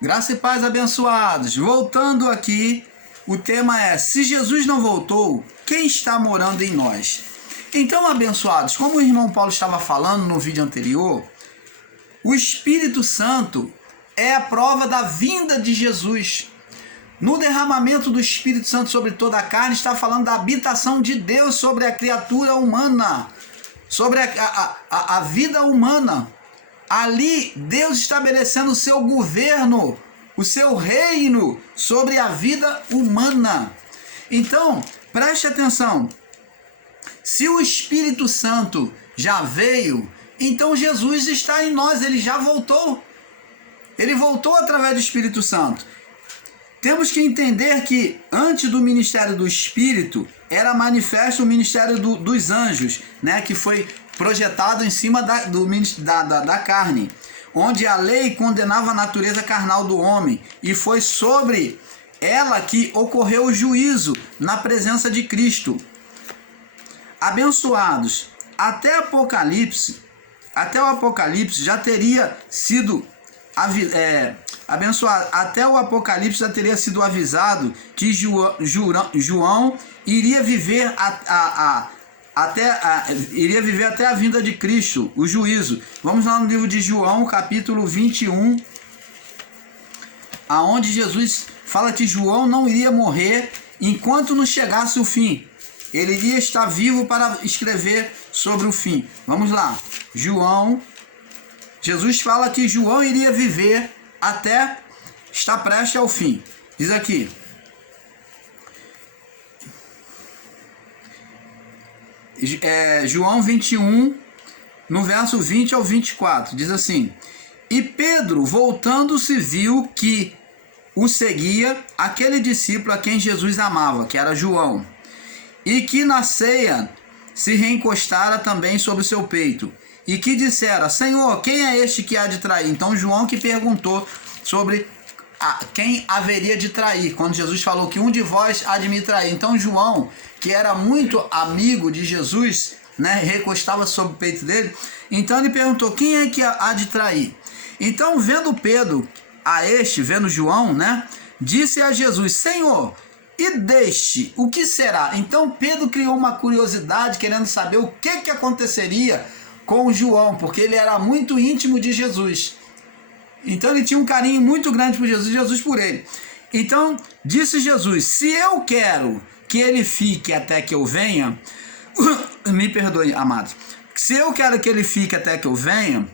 Graça e paz, abençoados. Voltando aqui, o tema é: se Jesus não voltou, quem está morando em nós? Então, abençoados, como o irmão Paulo estava falando no vídeo anterior, o Espírito Santo é a prova da vinda de Jesus. No derramamento do Espírito Santo sobre toda a carne, está falando da habitação de Deus sobre a criatura humana, sobre a vida humana. Ali, Deus estabelecendo o seu governo, o seu reino sobre a vida humana. Então, preste atenção. Se o Espírito Santo já veio, então Jesus está em nós, ele já voltou. Ele voltou através do Espírito Santo. Temos que entender que antes do ministério do Espírito, era manifesto o ministério dos anjos, né, que foi projetado em cima da carne, onde a lei condenava a natureza carnal do homem, e foi sobre ela que ocorreu o juízo na presença de Cristo. Abençoados, até o Apocalipse já teria sido abençoado, até o Apocalipse já teria sido avisado que João iria viver até a vinda de Cristo, o juízo. Vamos lá no livro de João, capítulo 21, aonde Jesus fala que João não iria morrer enquanto não chegasse o fim. Ele iria estar vivo para escrever sobre o fim. Vamos lá. Jesus fala que João iria viver até estar prestes ao fim. Diz aqui. João 21, no verso 20 ao 24. Diz assim: E Pedro, voltando-se, viu que o seguia aquele discípulo a quem Jesus amava, que era João, e que na ceia se reencostara também sobre o seu peito, e que dissera: Senhor, quem é este que há de trair? Então João que perguntou sobre quem haveria de trair, quando Jesus falou que um de vós há de me trair. Então João, que era muito amigo de Jesus, né, recostava sobre o peito dele, então ele perguntou: quem é que há de trair? Então, vendo Pedro vendo João, né, disse a Jesus: Senhor, e deste, o que será? Então Pedro criou uma curiosidade, querendo saber o que aconteceria com João, porque ele era muito íntimo de Jesus. Então ele tinha um carinho muito grande por Jesus, Jesus por ele. Então disse Jesus: se eu quero que ele fique até que eu venha, me perdoe, amados, se eu quero que ele fique até que eu venha,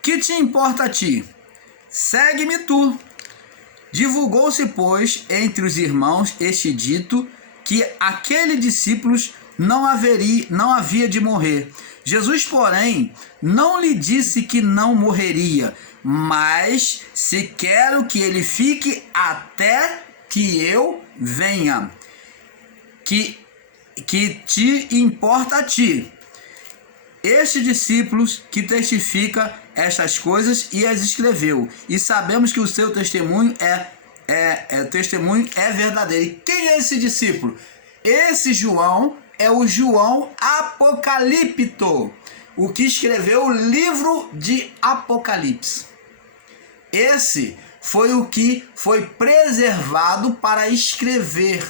que te importa a ti? Segue-me tu. Divulgou-se, pois, entre os irmãos este dito, que aquele discípulo não havia de morrer. Jesus, porém, não lhe disse que não morreria, mas se quero que ele fique até que eu venha, que te importa a ti. Este discípulo que testifica estas coisas e as escreveu, e sabemos que o seu testemunho testemunho é verdadeiro. E quem é esse discípulo? Esse João é o João Apocalipto, o que escreveu o livro de Apocalipse. Esse foi o que foi preservado para escrever.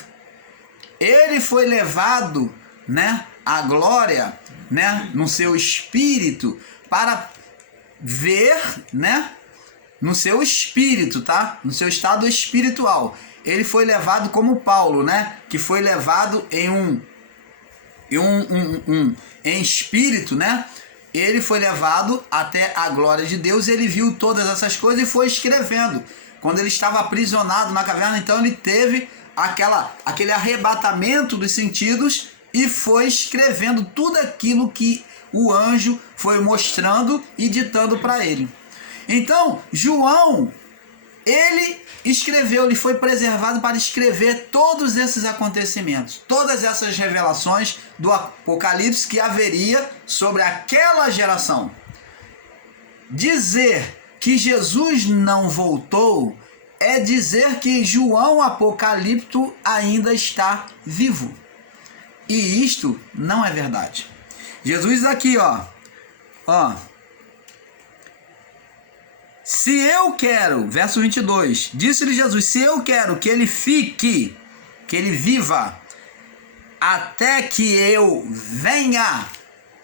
Ele foi levado, né, à glória, né, no seu espírito, para ver, né, no seu espírito, tá? No seu estado espiritual. Ele foi levado como Paulo, né, que foi levado em espírito, né? Ele foi levado até a glória de Deus, ele viu todas essas coisas e foi escrevendo. Quando ele estava aprisionado na caverna, então ele teve aquele arrebatamento dos sentidos e foi escrevendo tudo aquilo que o anjo foi mostrando e ditando para ele. Então, João, ele escreveu, ele foi preservado para escrever todos esses acontecimentos, todas essas revelações do Apocalipse que haveria sobre aquela geração. Dizer que Jesus não voltou é dizer que João Apocalipto ainda está vivo. E isto não é verdade. Jesus aqui, ó. Se eu quero, verso 22, disse-lhe Jesus, se eu quero que ele fique, que ele viva, até que eu venha.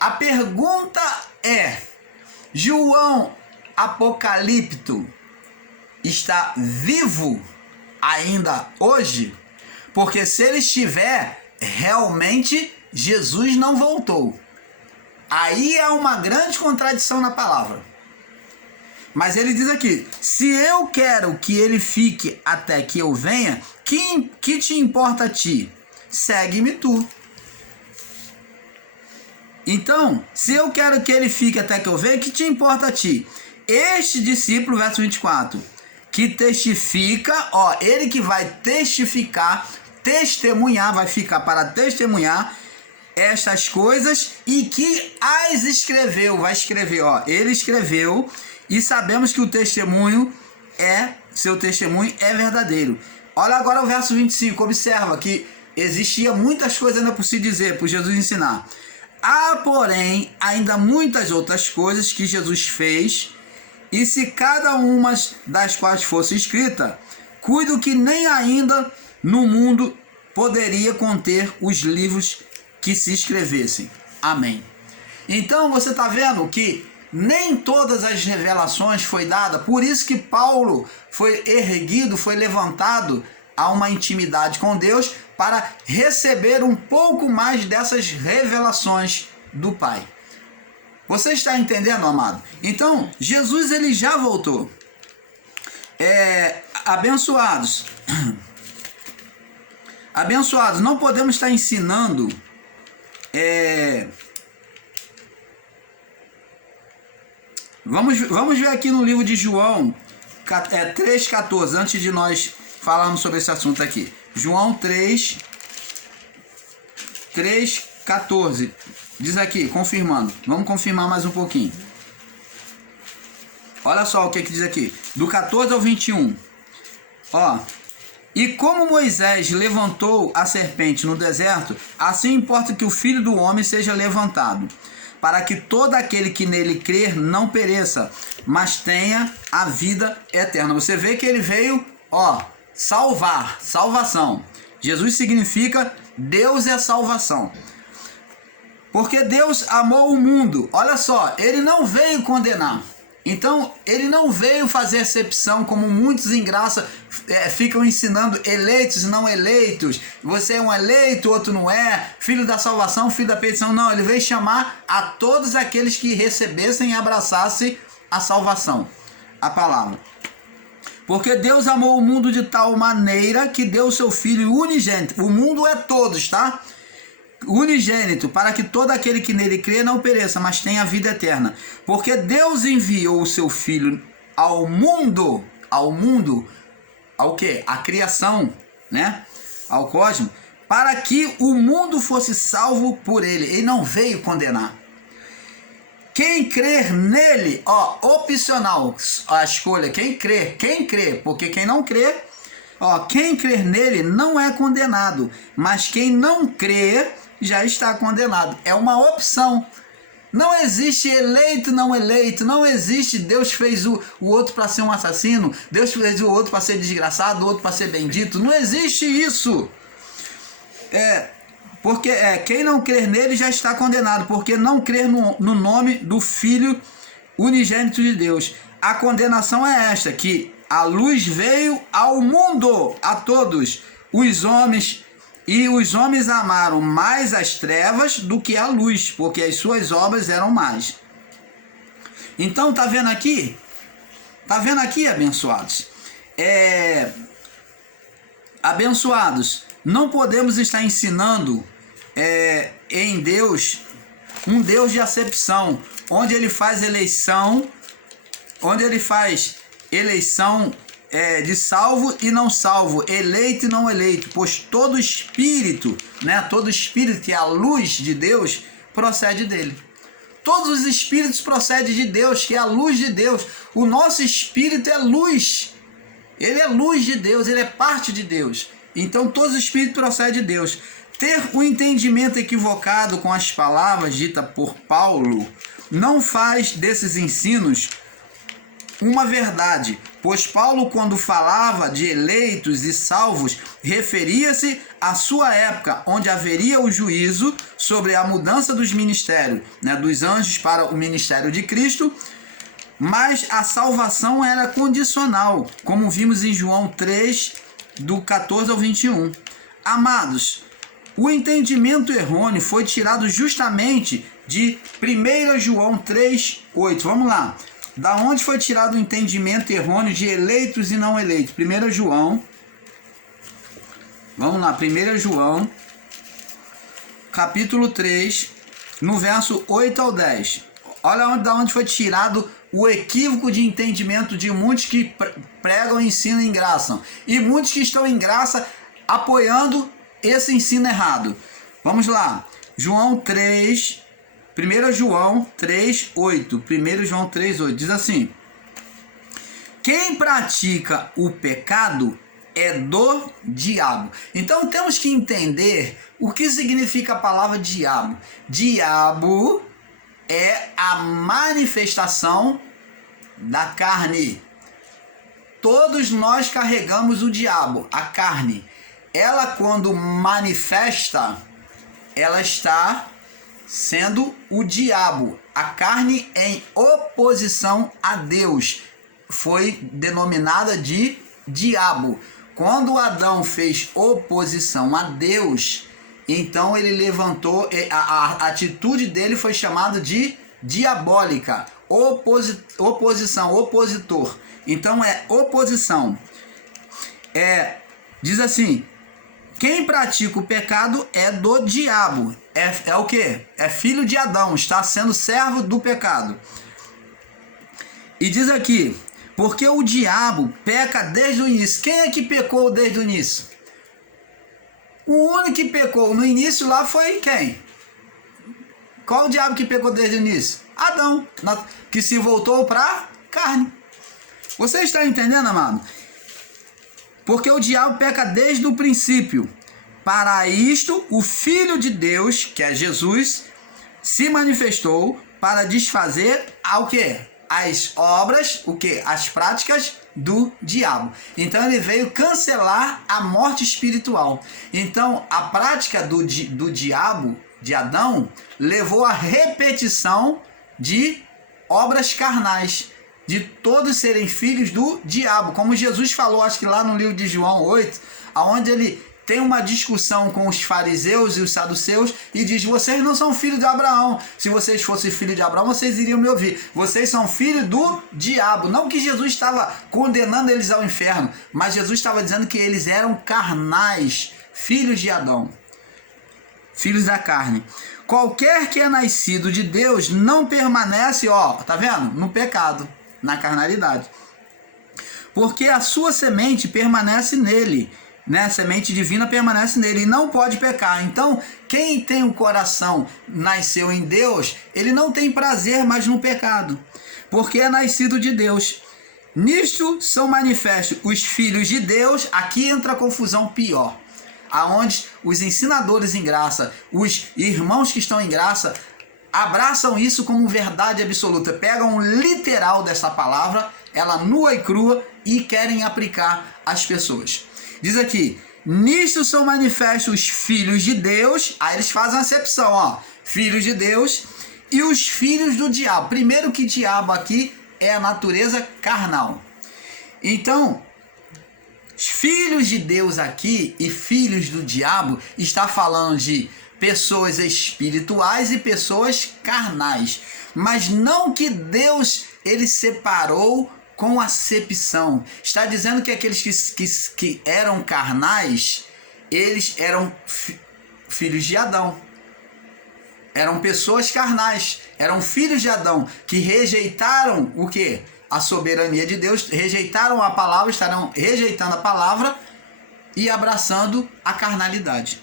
A pergunta é, João Apocalipto está vivo ainda hoje? Porque se ele estiver, realmente Jesus não voltou. Aí há uma grande contradição na palavra. Mas ele diz aqui, se eu quero que ele fique até que eu venha, que te importa a ti? Segue-me tu. Então, se eu quero que ele fique até que eu venha, que te importa a ti? Este discípulo, verso 24, que testifica, ele que vai testificar, testemunhar, vai ficar para testemunhar estas coisas e que as escreveu, vai escrever, ele escreveu e sabemos que o testemunho seu testemunho é verdadeiro. Olha agora o verso 25, observa que existia muitas coisas ainda por se dizer, por Jesus ensinar. Há, porém, ainda muitas outras coisas que Jesus fez, e se cada uma das quais fosse escrita, cuido que nem ainda no mundo poderia conter os livros que se escrevessem. Amém. Então você está vendo que nem todas as revelações foi dada, por isso que Paulo foi erguido, foi levantado a uma intimidade com Deus para receber um pouco mais dessas revelações do Pai. Você está entendendo, amado? Então, Jesus ele já voltou. Abençoados, não podemos estar ensinando Vamos ver aqui no livro de João 3,14, antes de nós falarmos sobre esse assunto aqui. João 3,14. Diz aqui, confirmando. Vamos confirmar mais um pouquinho. Olha só o que diz aqui. Do 14 ao 21. E como Moisés levantou a serpente no deserto, assim importa que o Filho do Homem seja levantado, para que todo aquele que nele crer não pereça, mas tenha a vida eterna. Você vê que ele veio, salvação. Jesus significa Deus é salvação. Porque Deus amou o mundo. Olha só, ele não veio condenar. Então, ele não veio fazer acepção, como muitos em graça ficam ensinando, eleitos e não eleitos. Você é um eleito, outro não é. Filho da salvação, filho da perdição. Não, ele veio chamar a todos aqueles que recebessem e abraçassem a salvação, a palavra. Porque Deus amou o mundo de tal maneira que deu o seu Filho unigênito. O mundo é todos, tá? Unigênito, para que todo aquele que nele crê não pereça, mas tenha a vida eterna. Porque Deus enviou o seu Filho ao mundo, ao quê? A criação, né? Ao cosmos, para que o mundo fosse salvo por ele. Ele não veio condenar. Quem crer nele, opcional, a escolha, quem crê, porque quem não crê, quem crer nele não é condenado, mas quem não crê já está condenado. É uma opção. Não existe eleito, não eleito. Não existe Deus fez o outro para ser um assassino. Deus fez o outro para ser desgraçado, o outro para ser bendito. Não existe isso. Porque quem não crer nele já está condenado, porque não crer no nome do Filho unigênito de Deus. A condenação é esta, que a luz veio ao mundo, a todos os homens, e os homens amaram mais as trevas do que a luz, porque as suas obras eram más. Então, tá vendo aqui? Tá vendo aqui, abençoados? Abençoados, não podemos estar ensinando em Deus, um Deus de acepção, onde ele faz eleição, de salvo e não salvo, eleito e não eleito, pois todo espírito, todo espírito que é a luz de Deus, procede dele. Todos os espíritos procedem de Deus, que é a luz de Deus. O nosso espírito é luz. Ele é luz de Deus, ele é parte de Deus. Então todos os espíritos procedem de Deus. Ter um entendimento equivocado com as palavras ditas por Paulo não faz desses ensinos uma verdade, pois Paulo, quando falava de eleitos e salvos, referia-se à sua época, onde haveria o juízo sobre a mudança dos ministérios, né, dos anjos para o ministério de Cristo, mas a salvação era condicional, como vimos em João 3, do 14 ao 21. Amados, o entendimento errôneo foi tirado justamente de 1 João 3, 8. Vamos lá. Da onde foi tirado o entendimento errôneo de eleitos e não eleitos? 1 João. Vamos lá. 1 João, capítulo 3, no verso 8 ao 10. Olha da onde foi tirado o equívoco de entendimento de muitos que pregam, ensinam e engraçam. E muitos que estão em graça apoiando esse ensino errado. Vamos lá. João 3, 1 João 3, 8. 1 João 3, 8. Diz assim: quem pratica o pecado é do diabo. Então temos que entender o que significa a palavra diabo. Diabo é a manifestação da carne. Todos nós carregamos o diabo, a carne. Ela, quando manifesta, ela está sendo o diabo. A carne em oposição a Deus foi denominada de diabo. Quando Adão fez oposição a Deus, então ele levantou, a atitude dele foi chamada de diabólica. Oposição, opositor. Então é oposição. Diz assim: quem pratica o pecado é do diabo. É o quê? É filho de Adão, está sendo servo do pecado. E diz aqui: porque o diabo peca desde o início. Quem é que pecou desde o início? O único que pecou no início lá foi quem? Qual o diabo que pecou desde o início? Adão, que se voltou para carne. Você está entendendo, amado? Porque o diabo peca desde o princípio. Para isto, o Filho de Deus, que é Jesus, se manifestou para desfazer o quê? As obras, o quê? As práticas do diabo. Então ele veio cancelar a morte espiritual. Então a prática do diabo, de Adão, levou à repetição de obras carnais, de todos serem filhos do diabo. Como Jesus falou, acho que lá no livro de João 8, onde ele tem uma discussão com os fariseus e os saduceus e diz: vocês não são filhos de Abraão. Se vocês fossem filhos de Abraão, vocês iriam me ouvir. Vocês são filhos do diabo. Não que Jesus estava condenando eles ao inferno, mas Jesus estava dizendo que eles eram carnais, filhos de Adão, filhos da carne. Qualquer que é nascido de Deus não permanece, tá vendo? No pecado, na carnalidade. Porque a sua semente permanece nele, né? A semente divina permanece nele e não pode pecar. Então, quem tem o coração, nasceu em Deus, ele não tem prazer mais no pecado, porque é nascido de Deus. Nisto são manifestos os filhos de Deus. Aqui entra a confusão pior, aonde os ensinadores em graça, os irmãos que estão em graça, abraçam isso como verdade absoluta, pegam o literal dessa palavra, ela nua e crua, e querem aplicar às pessoas. Diz aqui: nisto são manifestos os filhos de Deus. Aí eles fazem a acepção, filhos de Deus e os filhos do diabo. Primeiro que diabo aqui é a natureza carnal. Então, os filhos de Deus aqui e filhos do diabo está falando de pessoas espirituais e pessoas carnais. Mas não que Deus ele separou com acepção. Está dizendo que aqueles que eram carnais, eles eram filhos de Adão. Eram pessoas carnais, eram filhos de Adão, que rejeitaram o quê? A soberania de Deus, rejeitaram a palavra, estarão rejeitando a palavra e abraçando a carnalidade.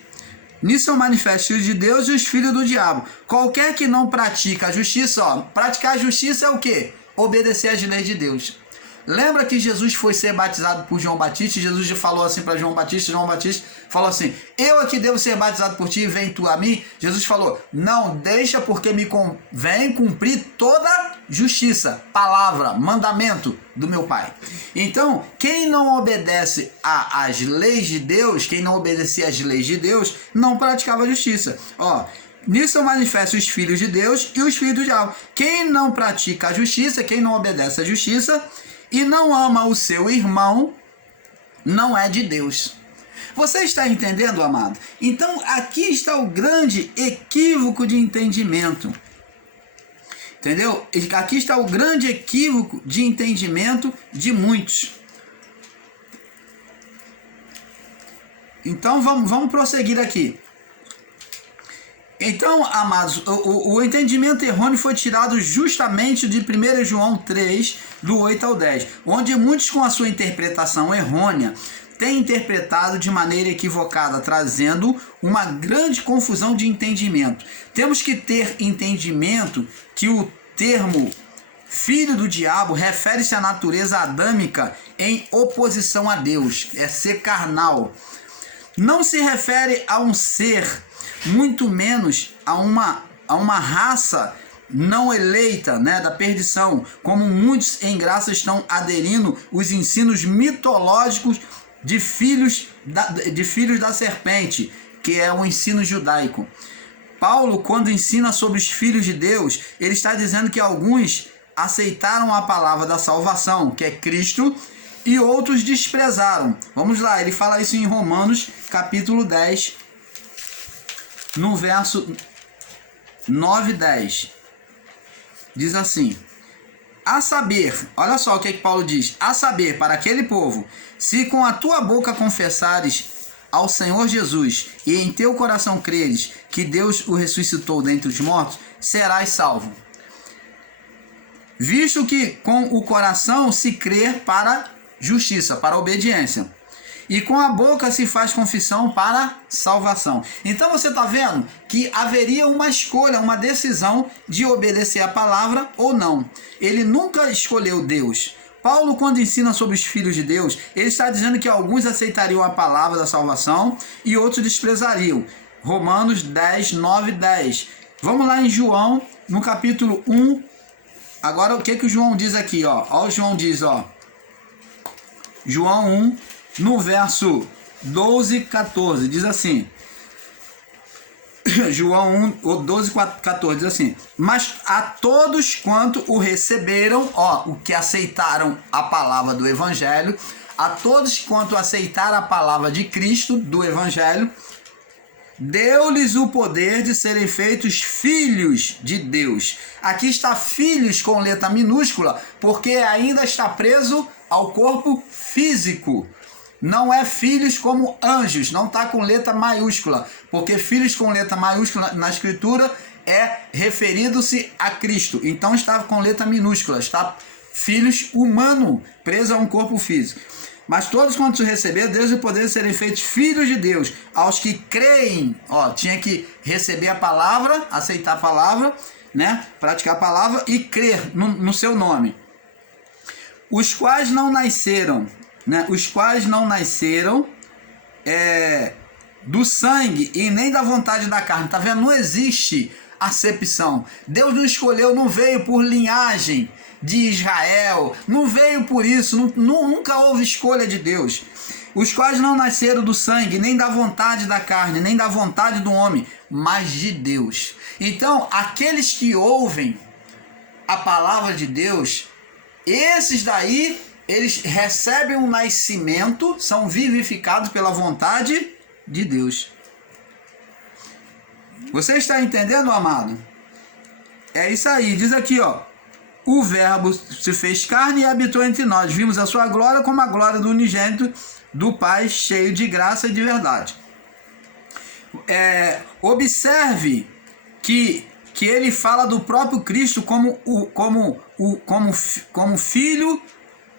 Nisso são manifestos de Deus e os filhos do diabo. Qualquer que não pratica a justiça, praticar a justiça é o quê? Obedecer às leis de Deus. Lembra que Jesus foi ser batizado por João Batista e Jesus falou assim para João Batista falou assim, eu aqui devo ser batizado por ti e vem tu a mim? Jesus falou, não, deixa porque me convém cumprir toda justiça, palavra, mandamento do meu Pai. Então, quem não obedece às leis de Deus, quem não obedecia às leis de Deus, não praticava a justiça. Nisso são manifestos os filhos de Deus e os filhos do diabo. Quem não pratica a justiça, quem não obedece à justiça e não ama o seu irmão, não é de Deus. Você está entendendo, amado? Então, aqui está o grande equívoco de entendimento. Entendeu? Aqui está o grande equívoco de entendimento de muitos. Então, vamos prosseguir aqui. Então, amados, o entendimento errôneo foi tirado justamente de 1 João 3, do 8 ao 10, onde muitos com a sua interpretação errônea têm interpretado de maneira equivocada, trazendo uma grande confusão de entendimento. Temos que ter entendimento que o termo filho do diabo refere-se à natureza adâmica em oposição a Deus, é ser carnal. Não se refere a um ser, muito menos a uma raça não eleita, né, da perdição, como muitos em graça estão aderindo os ensinos mitológicos de filhos da serpente, que é o ensino judaico. Paulo, quando ensina sobre os filhos de Deus, ele está dizendo que alguns aceitaram a palavra da salvação, que é Cristo, e outros desprezaram. Vamos lá, ele fala isso em Romanos, capítulo 10, no verso 9 e 10. Diz assim, a saber, olha só o que Paulo diz, a saber, para aquele povo, se com a tua boca confessares ao Senhor Jesus e em teu coração creres que Deus o ressuscitou dentre os mortos, serás salvo. Visto que com o coração se crê para justiça, para obediência, e com a boca se faz confissão para salvação. Então você está vendo que haveria uma escolha, uma decisão de obedecer a palavra ou não. Ele nunca escolheu Deus. Paulo, quando ensina sobre os filhos de Deus, ele está dizendo que alguns aceitariam a palavra da salvação e outros desprezariam. Romanos 10, 9 e 10. Vamos lá em João, no capítulo 1. Agora o que o João diz aqui? Ó, o João diz, João 1, no verso 12 e 14, diz assim, João 1, 12 e 14, diz assim, mas a todos quanto o receberam, o que aceitaram a palavra do Evangelho, a todos quanto aceitaram a palavra de Cristo, do Evangelho, deu-lhes o poder de serem feitos filhos de Deus. Aqui está filhos com letra minúscula, porque ainda está preso ao corpo físico. Não é filhos como anjos, não está com letra maiúscula, porque filhos com letra maiúscula na escritura é referido-se a Cristo. Então está com letra minúscula, está filhos humano, preso a um corpo físico. Mas todos quantos receberam, Deus e poder serem feitos filhos de Deus, aos que creem, tinha que receber a palavra, aceitar a palavra, né, praticar a palavra e crer no seu nome. Os quais não nasceram, né, do sangue e nem da vontade da carne. Tá vendo? Não existe acepção. Deus não escolheu, não veio por linhagem de Israel, não veio por isso, nunca houve escolha de Deus. Os quais não nasceram do sangue, nem da vontade da carne, nem da vontade do homem, mas de Deus. Então, aqueles que ouvem a palavra de Deus, esses daí, eles recebem um nascimento, são vivificados pela vontade de Deus. Você está entendendo, amado? É isso aí, diz aqui, o verbo se fez carne e habitou entre nós. Vimos a sua glória como a glória do unigênito do Pai, cheio de graça e de verdade. Observe que ele fala do próprio Cristo como filho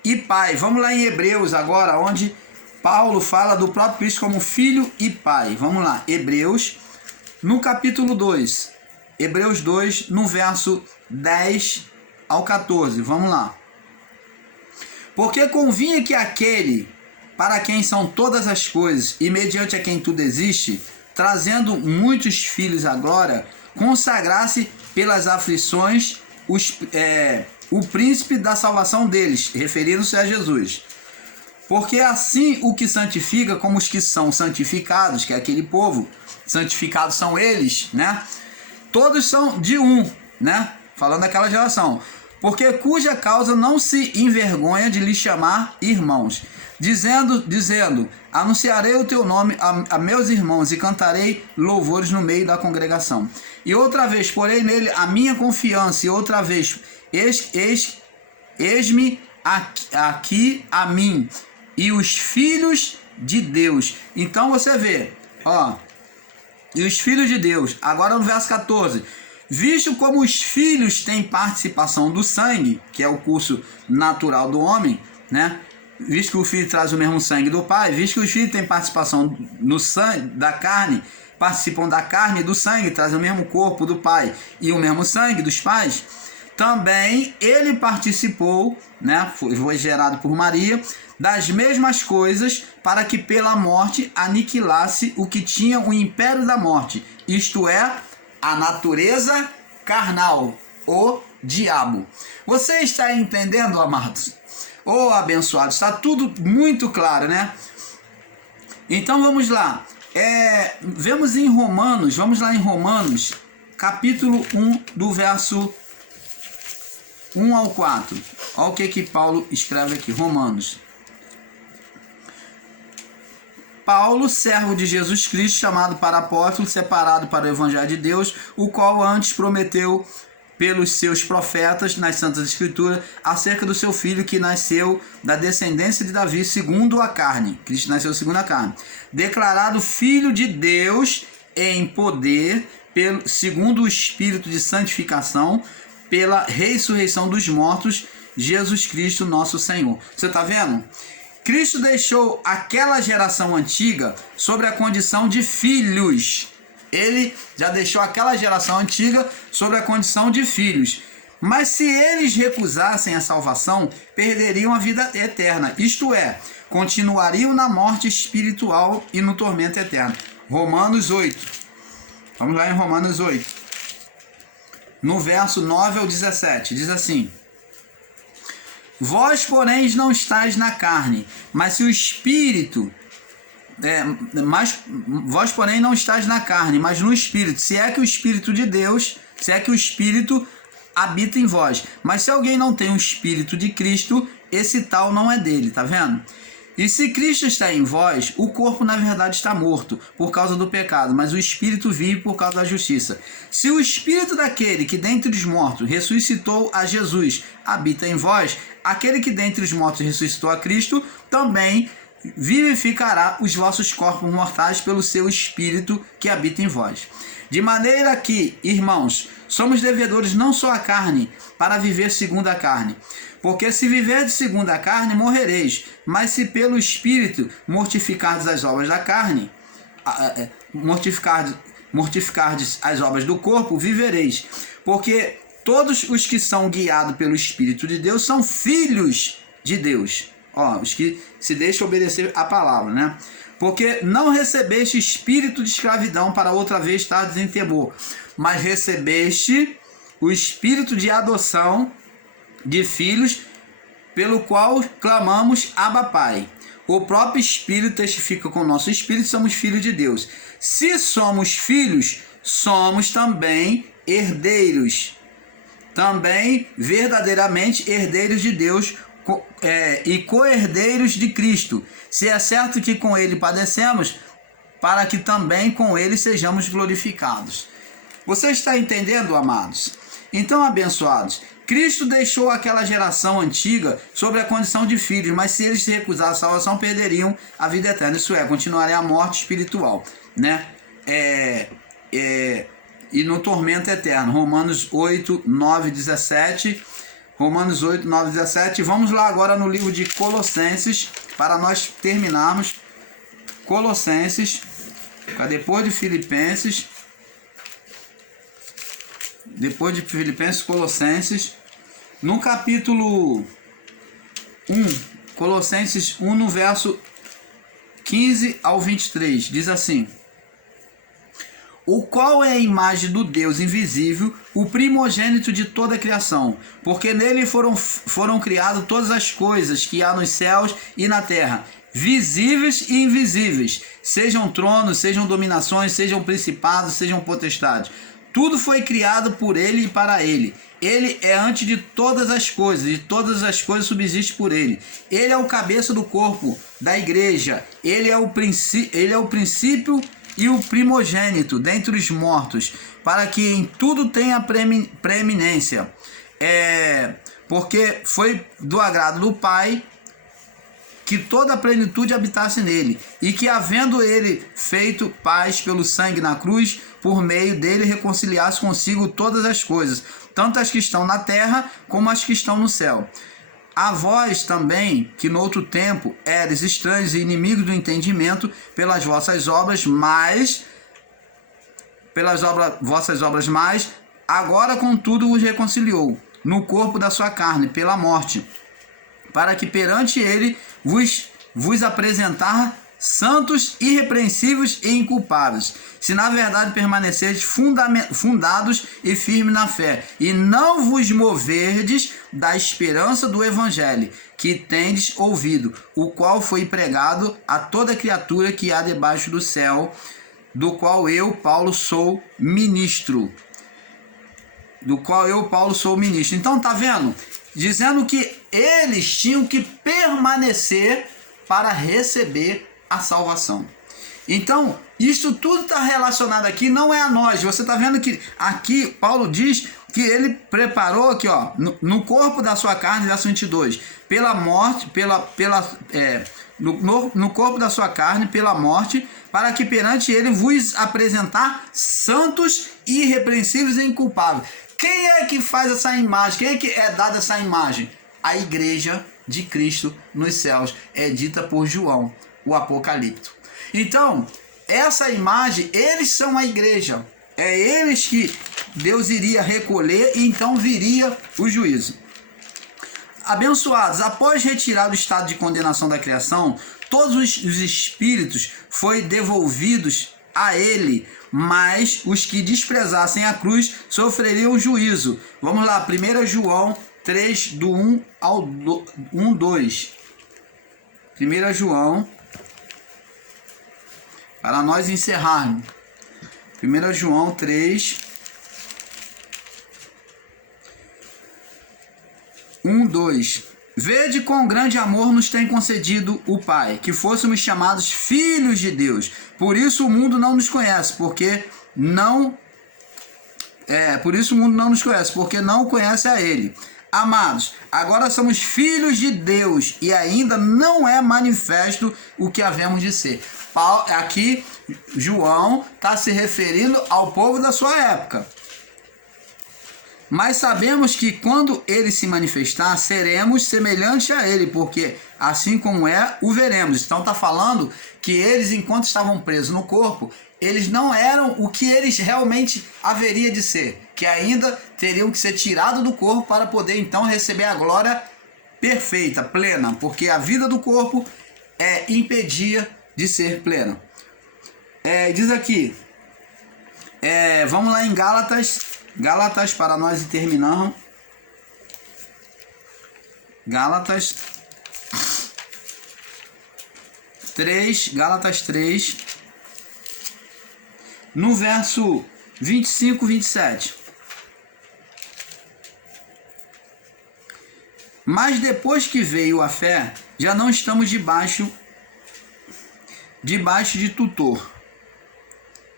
e pai. Vamos lá em Hebreus agora, onde Paulo fala do próprio Cristo como filho e pai. Vamos lá, Hebreus, no capítulo 2. Hebreus 2, no verso 10 ao 14. Vamos lá. Porque convinha que aquele para quem são todas as coisas e mediante a quem tudo existe, trazendo muitos filhos à glória, consagrasse pelas aflições o príncipe da salvação deles, referindo-se a Jesus. Porque assim o que santifica, como os que são santificados, que é aquele povo, santificados são eles, né? Todos são de um, né? Falando daquela geração. Porque cuja causa não se envergonha de lhe chamar irmãos, dizendo, anunciarei o teu nome a meus irmãos e cantarei louvores no meio da congregação. E outra vez porei nele a minha confiança, e outra vez eis-me aqui a mim e os filhos de Deus. Então você vê, ó, e os filhos de Deus, agora no verso 14, visto como os filhos têm participação do sangue, que é o curso natural do homem, né? Visto que o filho traz o mesmo sangue do pai, visto que os filhos têm participação no sangue da carne, participam da carne e do sangue, trazem o mesmo corpo do pai e o mesmo sangue dos pais, também ele participou, né? Foi gerado por Maria, das mesmas coisas, para que pela morte aniquilasse o que tinha o império da morte, isto é, a natureza carnal, o diabo. Você está entendendo, amados? Ô, abençoados, está tudo muito claro, né? Então vamos lá. Vemos em Romanos, vamos lá em Romanos, capítulo 1, do verso 1 ao 4. Olha o que Paulo escreve aqui, Romanos. Paulo, servo de Jesus Cristo, chamado para apóstolo, separado para o evangelho de Deus, o qual antes prometeu pelos seus profetas nas Santas Escrituras acerca do seu filho que nasceu da descendência de Davi segundo a carne. Cristo nasceu segundo a carne. Declarado filho de Deus em poder, segundo o Espírito de santificação, pela ressurreição dos mortos, Jesus Cristo nosso Senhor. Você está vendo? Cristo deixou aquela geração antiga sobre a condição de filhos. Ele já deixou aquela geração antiga sobre a condição de filhos. Mas se eles recusassem a salvação, perderiam a vida eterna. Isto é, continuariam na morte espiritual e no tormento eterno. Romanos 8. Vamos lá em Romanos 8. No verso 9 ao 17, diz assim: vós, porém, não estáis na carne, mas se o Espírito... vós, porém, não estáis na carne, mas no Espírito, se é que o Espírito de Deus, se é que o Espírito habita em vós. Mas se alguém não tem o Espírito de Cristo, esse tal não é dele, tá vendo? E se Cristo está em vós, o corpo na verdade está morto por causa do pecado, mas o Espírito vive por causa da justiça. Se o Espírito daquele que dentre os mortos ressuscitou a Jesus habita em vós, aquele que dentre os mortos ressuscitou a Cristo também vivificará os vossos corpos mortais pelo seu Espírito que habita em vós. De maneira que, irmãos, somos devedores não só à carne, para viver segundo a carne. Porque se viverdes segundo a carne, morrereis. Mas se pelo Espírito mortificardes as obras da carne, mortificardes as obras do corpo, vivereis. Porque todos os que são guiados pelo Espírito de Deus são filhos de Deus. Ó, os que se deixam obedecer a palavra, né? Porque não recebeste espírito de escravidão para outra vez estardes em temor, mas recebeste o espírito de adoção de filhos, pelo qual clamamos Abba Pai. O próprio Espírito testifica com o nosso espírito, somos filhos de Deus. Se somos filhos, somos também herdeiros. Também verdadeiramente herdeiros de Deus e co-herdeiros de Cristo. Se é certo que com ele padecemos, para que também com ele sejamos glorificados. Você está entendendo, amados? Então, abençoados, Cristo deixou aquela geração antiga sobre a condição de filhos, mas se eles se recusassem a salvação, perderiam a vida eterna. Isso é, continuariam a morte espiritual, né? E no tormento eterno. Romanos 8, 9, 17. Romanos 8, 9, 17. Vamos lá agora no livro de Colossenses, para nós terminarmos. Colossenses, depois de Filipenses. Depois de Filipenses, Colossenses, no capítulo Colossenses 1, no verso 15 ao 23, diz assim: o qual é a imagem do Deus invisível, o primogênito de toda a criação, porque nele foram criadas todas as coisas que há nos céus e na terra, visíveis e invisíveis, sejam tronos, sejam dominações, sejam principados, sejam potestades. Tudo foi criado por ele e para ele. Ele é antes de todas as coisas, e todas as coisas subsistem por ele. Ele é o cabeça do corpo da igreja. Ele é o princípio e o primogênito dentre os mortos, para que em tudo tenha preeminência. Porque foi do agrado do Pai que toda a plenitude habitasse nele, e que, havendo ele feito paz pelo sangue na cruz, por meio dele reconciliasse consigo todas as coisas, tanto as que estão na terra como as que estão no céu. A vós também, que no outro tempo eres estranhos e inimigos do entendimento pelas vossas obras, vossas obras, mas agora contudo vos reconciliou no corpo da sua carne pela morte, para que perante ele vos apresentar santos, irrepreensíveis e inculpáveis, se na verdade permanecerdes fundados e firmes na fé, e não vos moverdes da esperança do evangelho que tendes ouvido, o qual foi pregado a toda criatura que há debaixo do céu, do qual eu, Paulo, sou ministro. Então, tá vendo? Dizendo que eles tinham que permanecer para receber a salvação. Então, isso tudo está relacionado aqui, não é a nós. Você está vendo que aqui Paulo diz que ele preparou aqui, ó, no corpo da sua carne, verso 22, pela morte, no corpo da sua carne, pela morte, para que perante ele vos apresentar santos, irrepreensíveis e inculpáveis. Quem é que faz essa imagem? Quem é que é dada essa imagem? A igreja de Cristo nos céus é dita por João, o Apocalipto. Então, essa imagem, eles são a igreja. É eles que Deus iria recolher e então viria o juízo. Abençoados, após retirar do estado de condenação da criação, todos os espíritos foram devolvidos a ele, mas os que desprezassem a cruz sofreriam juízo. Vamos lá, 1 João 3, do 1 ao 2. 1 João, para nós encerrarmos. 1 João 3, 1, 2. Vede quão grande amor nos tem concedido o Pai, que fôssemos chamados filhos de Deus. Por isso o mundo não nos conhece, porque não conhece a Ele. Amados, agora somos filhos de Deus e ainda não é manifesto o que havemos de ser. Aqui João está se referindo ao povo da sua época. Mas sabemos que quando ele se manifestar, seremos semelhantes a ele, porque assim como é, o veremos. Então está falando que eles, enquanto estavam presos no corpo, eles não eram o que eles realmente haveria de ser, que ainda teriam que ser tirados do corpo para poder então receber a glória perfeita, plena, porque a vida do corpo impedia de ser plena. Diz aqui, vamos lá em Gálatas, para nós terminarmos. Gálatas 3, no verso 25, 27. Mas depois que veio a fé, já não estamos debaixo de tutor.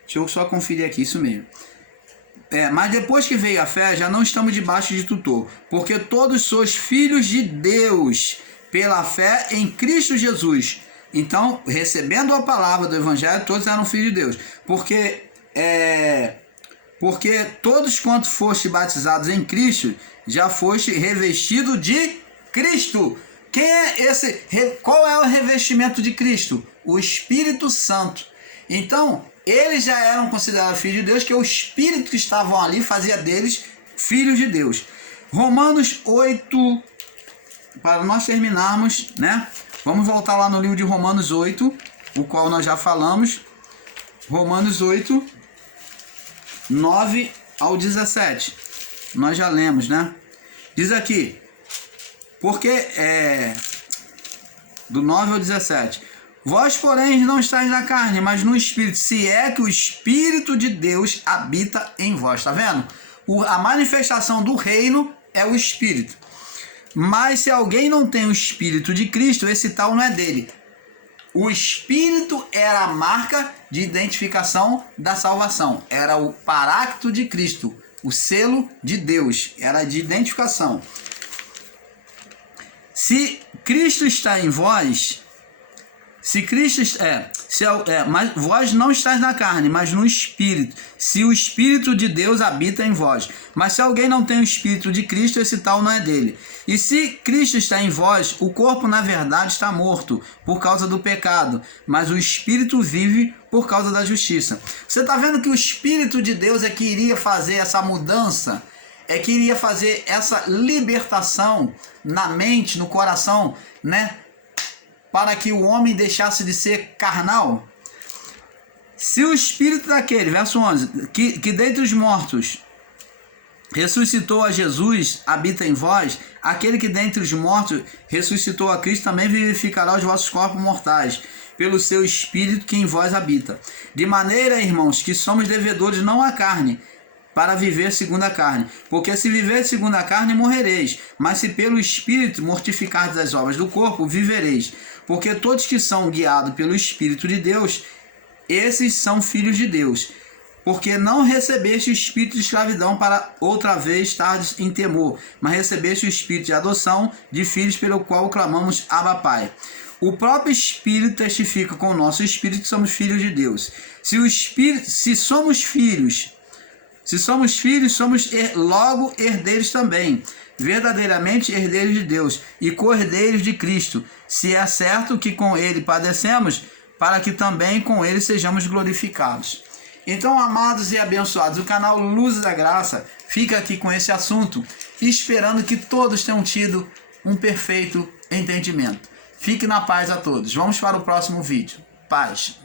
Deixa eu só conferir aqui, isso mesmo. Mas depois que veio a fé, já não estamos debaixo de tutor, porque todos sois filhos de Deus, pela fé em Cristo Jesus. Então, recebendo a palavra do Evangelho, todos eram filhos de Deus. Porque todos quanto foste batizados em Cristo, já foste revestido de Cristo. Quem é esse? Qual é o revestimento de Cristo? O Espírito Santo. Então, eles já eram considerados filhos de Deus, que o Espírito que estavam ali fazia deles filhos de Deus. Romanos 8, nós terminarmos, né? Vamos voltar lá no livro de Romanos 8, o qual nós já falamos. Romanos 8, 9 ao 17. Nós já lemos, né? Diz aqui, porque do 9 ao 17. Vós, porém, não estáis na carne, mas no Espírito, se é que o Espírito de Deus habita em vós. Tá vendo? A manifestação do reino é o Espírito. Mas se alguém não tem o Espírito de Cristo, esse tal não é dele. O Espírito era a marca de identificação da salvação. Era o paráclito de Cristo, o selo de Deus. Era de identificação. Se Cristo está em vós, mas vós não estáis na carne, mas no Espírito, se o Espírito de Deus habita em vós. Mas se alguém não tem o Espírito de Cristo, esse tal não é dele. E se Cristo está em vós, o corpo na verdade está morto por causa do pecado, mas o Espírito vive por causa da justiça. Você está vendo que o Espírito de Deus é que iria fazer essa mudança, é que iria fazer essa libertação na mente, no coração, né? Para que o homem deixasse de ser carnal. Se o Espírito daquele, verso 11, que dentre os mortos ressuscitou a Jesus, habita em vós, aquele que dentre os mortos ressuscitou a Cristo, também vivificará os vossos corpos mortais, pelo seu Espírito que em vós habita. De maneira, irmãos, que somos devedores não à carne, para viver segundo a carne. Porque se viver segundo a carne, morrereis. Mas se pelo Espírito mortificardes as obras do corpo, vivereis. Porque todos que são guiados pelo Espírito de Deus, esses são filhos de Deus. Porque não recebeste o espírito de escravidão para outra vez estardes em temor, mas recebeste o espírito de adoção de filhos, pelo qual clamamos Abba Pai. O próprio Espírito testifica com o nosso Espírito que somos filhos de Deus. Se somos filhos, somos logo herdeiros também, verdadeiramente herdeiros de Deus e co-herdeiros de Cristo, se é certo que com ele padecemos, para que também com ele sejamos glorificados. Então, amados e abençoados, o canal Luz da Graça fica aqui com esse assunto, esperando que todos tenham tido um perfeito entendimento. Fique na paz a todos. Vamos para o próximo vídeo. Paz.